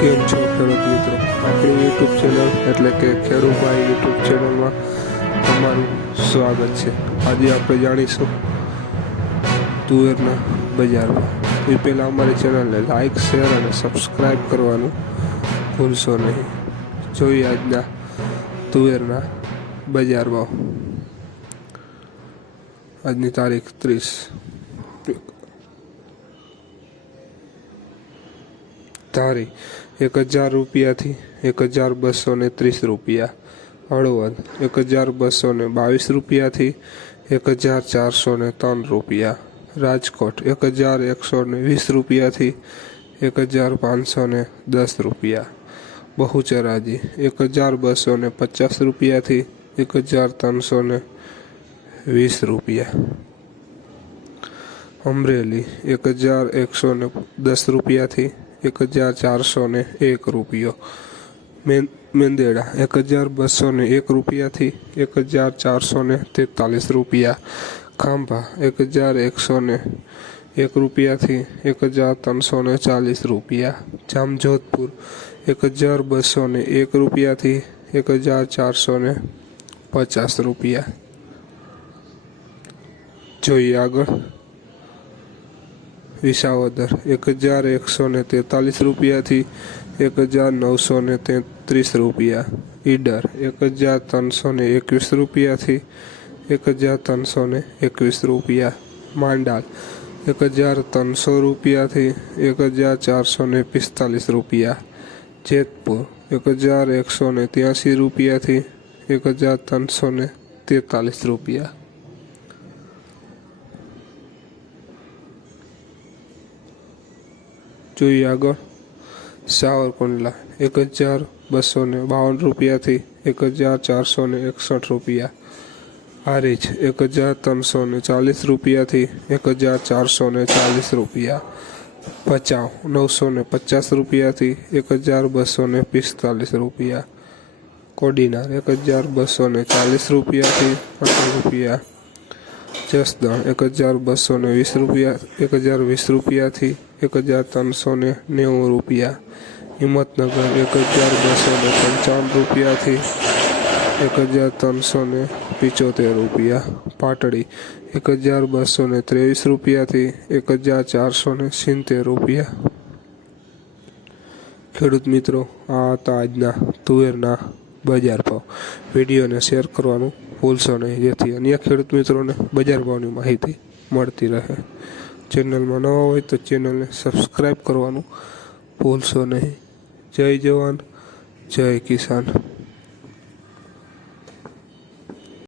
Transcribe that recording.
કેમ છો ખેડૂત મિત્રો? આપણી યુટ્યુબ ચેનલ એટલે કે ખેડૂભાઈ યુટ્યુબ ચેનલમાં તમારું સ્વાગત છે. આજે આપણે જાણીશું તુવેરના બજારમાં. એ પહેલાં અમારી ચેનલને લાઇક શેર અને સબસ્ક્રાઈબ કરવાનું ભૂલશો નહીં. જોઈએ આજના તુવેરના બજાર ભાવ. આજની તારીખ ત્રીસ. ધારી એક હજાર રૂપિયાથી એક હજાર બસો ને ત્રીસ રૂપિયા. હળવદ, એક હજાર બસો ને બાવીસ રૂપિયાથી એક હજાર ચારસો ને ત્રણ રૂપિયા. રાજકોટ, એક હજાર એકસો ને વીસ રૂપિયાથી એક હજાર પાંચસો ને દસ રૂપિયા. બહુચરાજી, એક હજાર બસો ને પચાસ રૂપિયાથી એક હજાર ત્રણસો ને વીસ રૂપિયા. અમરેલી, એક હજાર એકસો ને દસ રૂપિયાથી એક હજાર ચારસો ને એક રૂપિયો. મેં, મેંદેડા, એક હજાર બસો ને એક રૂપિયાથી એક હજાર ચારસો ને તેતાલીસ રૂપિયા. ખાંભા, એક હજાર એકસો ને એક રૂપિયાથી એક હજાર ત્રણસો ને ચાલીસ રૂપિયા. જામજોધપુર, એક હજાર બસો ને એક રૂપિયાથી એક હજાર ચારસો ને પચાસ રૂપિયા. જોઈએ આગળ. વિસાવદર એક હજાર એકસો ને તેતાલીસ રૂપિયાથી એક હજાર નવસો ને તેત્રીસ રૂપિયા ઈડર એક હજાર ત્રણસો ને એકવીસ રૂપિયાથી એક હજાર ત્રણસો ને એકવીસ રૂપિયા માંડાલ એક હજાર ત્રણસો રૂપિયાથી એક હજાર ચારસો ને પિસ્તાલીસ રૂપિયા જેતપુર એક હજાર એકસો ને ત્યાંસી રૂપિયાથી એક હજાર ત્રણસો ને તેતાલીસ રૂપિયા જોઈએ આગળ સાવરકુંડલા એક હજાર બસો ને બાવન રૂપિયાથી એક હજાર ચારસો ને એકસઠ રૂપિયા. હારીજ એક હજાર ત્રણસો ને ચાલીસ રૂપિયાથી એક હજાર ચારસો ને ચાલીસ રૂપિયા. ભચાઉ નવસો ને પચાસ રૂપિયાથી એક હજાર બસો ને પિસ્તાલીસ રૂપિયા. કોડીનાર, એક હજાર બસો ને ચાલીસ રૂપિયાથી અઢાર રૂપિયા. જસદણ એક હજાર બસો ને વીસ રૂપિયા, એક હજાર વીસ રૂપિયાથી એક હજાર ત્રણસો ને નેવું રૂપિયા. હિંમતનગર એક હજાર બસો ને પંચાવન રૂપિયાથી એક હજાર ત્રણસો ને પિચોતેર રૂપિયા. પાટડી એક હજાર બસો ને ત્રેવીસ રૂપિયાથી એક હજાર ચારસો ને સિત્તેર રૂપિયા. ખેડૂત મિત્રો, આ હતા આજના તુવેરના બજાર ભાવ. વિડીયોને શેર કરવાનું ભૂલશો નહીં. જેથી અન્ય ખેડૂત મિત્રોને બજાર ભાવની માહિતી મળતી રહે. ચેનલમાં નવા હોય તો ચેનલને સબસ્ક્રાઈબ કરવાનું ભૂલશો નહીં. જય જવાન. જય કિસાન.